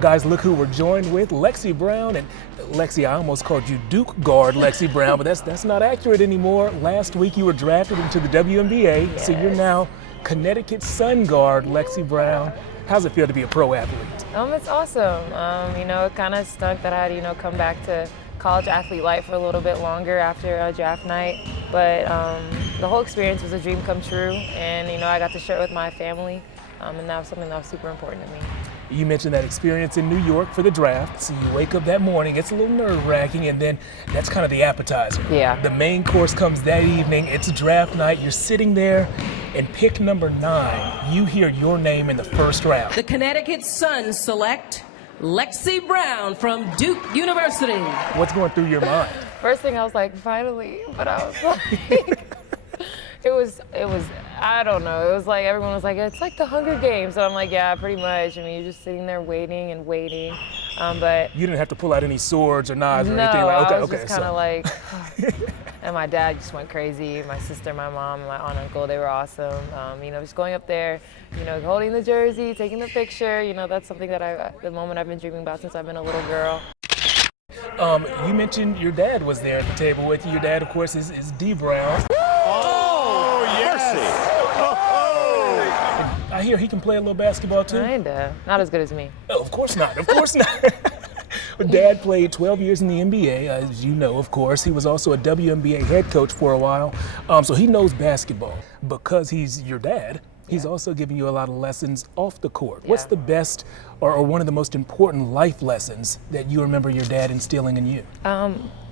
Guys, look who we're joined with, Lexie Brown. And Lexie, I almost called you Duke guard Lexie Brown, but that's not accurate anymore. Last week you were drafted into the WNBA, Yes. so you're now Connecticut Sun guard Lexie Brown. How's it feel to be a pro athlete? It's awesome. It kind of stunk that I had, come back to college athlete life for a little bit longer after draft night. But the whole experience was a dream come true, and I got to share it with my family, and that was something that was super important to me. You mentioned that experience in New York for the draft. So you wake up that morning, it's a little nerve-wracking, and then that's kind of the appetizer. Yeah. The main course comes that evening. It's draft night. You're sitting there, and pick number 9, you hear your name in the first round. The Connecticut Sun select Lexie Brown from Duke University. What's going through your mind? First thing I was like, finally, but I was like, it was, I don't know. It was like, everyone was like, it's like the Hunger Games. So I'm like, yeah, pretty much. I mean, you're just sitting there waiting and waiting. But You didn't have to pull out any swords or knives or no, anything like I was okay, just kind of like, and my dad just went crazy. My sister, my mom, and my aunt and uncle, they were awesome. Just going up there, holding the jersey, taking the picture, that's something that the moment I've been dreaming about since I've been a little girl. You mentioned your dad was there at the table with you. Your dad, of course, is D. Brown. I hear he can play a little basketball too. Kinda. Not as good as me. Oh, of course not. Of course not. But Dad played 12 years in the NBA, as you know, of course. He was also a WNBA head coach for a while. So he knows basketball. Because he's your dad, he's also giving you a lot of lessons off the court. Yeah. What's the best or one of the most important life lessons that you remember your dad instilling in you?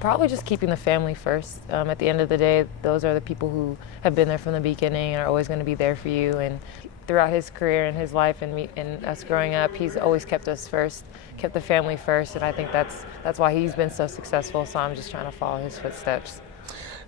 Probably just keeping the family first. At the end of the day, those are the people who have been there from the beginning and are always going to be there for you. And throughout his career and his life and us growing up, he's always kept us first, kept the family first, and I think that's why he's been so successful. So I'm just trying to follow his footsteps.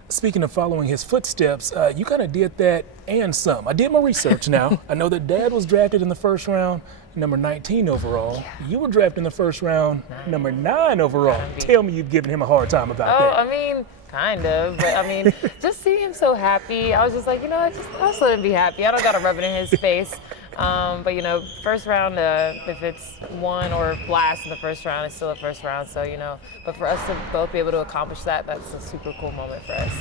Speaking of following his footsteps, you kind of did that and some. I did my research now. I know that Dad was drafted in the first round, number 19 overall. Yeah. You were drafted in the first round, number 9 overall. Tell me you've given him a hard time about that. I mean, kind of, but just seeing him so happy, I was just like, I'll just let him be happy. I don't gotta rub it in his face. But first round, if it's 1 or last in the first round, it's still a first round. So, but for us to both be able to accomplish that, that's a super cool moment for us.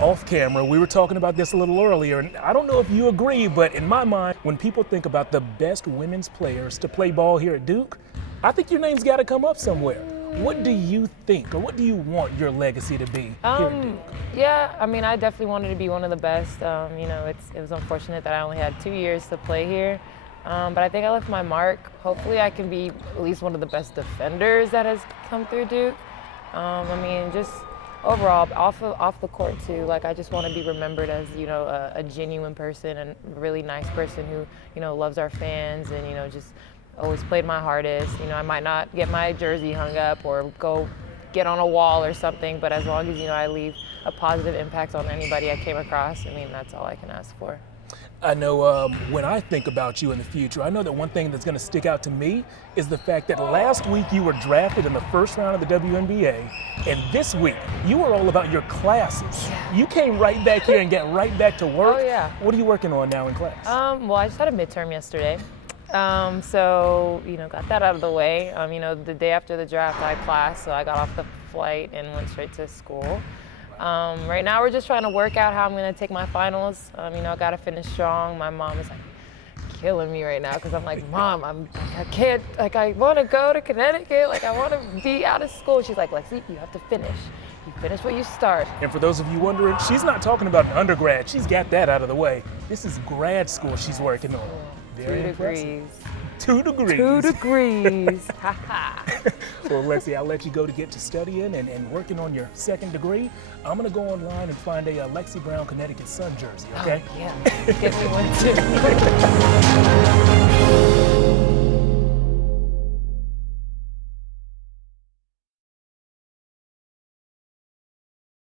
Off camera, we were talking about this a little earlier, and I don't know if you agree, but in my mind, when people think about the best women's players to play ball here at Duke, I think your name's got to come up somewhere. What do you think, or what do you want your legacy to be here at Duke? Yeah, I definitely wanted to be one of the best. It was unfortunate that I only had 2 years to play here, but I think I left my mark. Hopefully I can be at least one of the best defenders that has come through Duke. Just overall, off the court too, like I just want to be remembered as, a genuine person and a really nice person who, loves our fans and, just always played my hardest. I might not get my jersey hung up or go get on a wall or something, but as long as, I leave a positive impact on anybody I came across, that's all I can ask for. I know when I think about you in the future, I know that one thing that's going to stick out to me is the fact that last week you were drafted in the first round of the WNBA, and this week you were all about your classes. You came right back here and got right back to work. Oh, yeah. What are you working on now in class? Well, I just had a midterm yesterday. So, got that out of the way. The day after the draft, I had class, so I got off the flight and went straight to school. Right now, we're just trying to work out how I'm going to take my finals. I got to finish strong. My mom is like killing me right now because I'm like, Mom, I can't, I want to go to Connecticut. I want to be out of school. She's like, Lexie, you have to finish. You finish what you start. And for those of you wondering, she's not talking about an undergrad. She's got that out of the way. This is grad school she's working on. Very 2 impressive. degrees. 2 degrees. 2 degrees. Ha ha. Well, Lexie, I'll let you go to get to studying and working on your 2nd degree. I'm going to go online and find a Lexie Brown Connecticut Sun jersey, okay? Yeah, get me one too.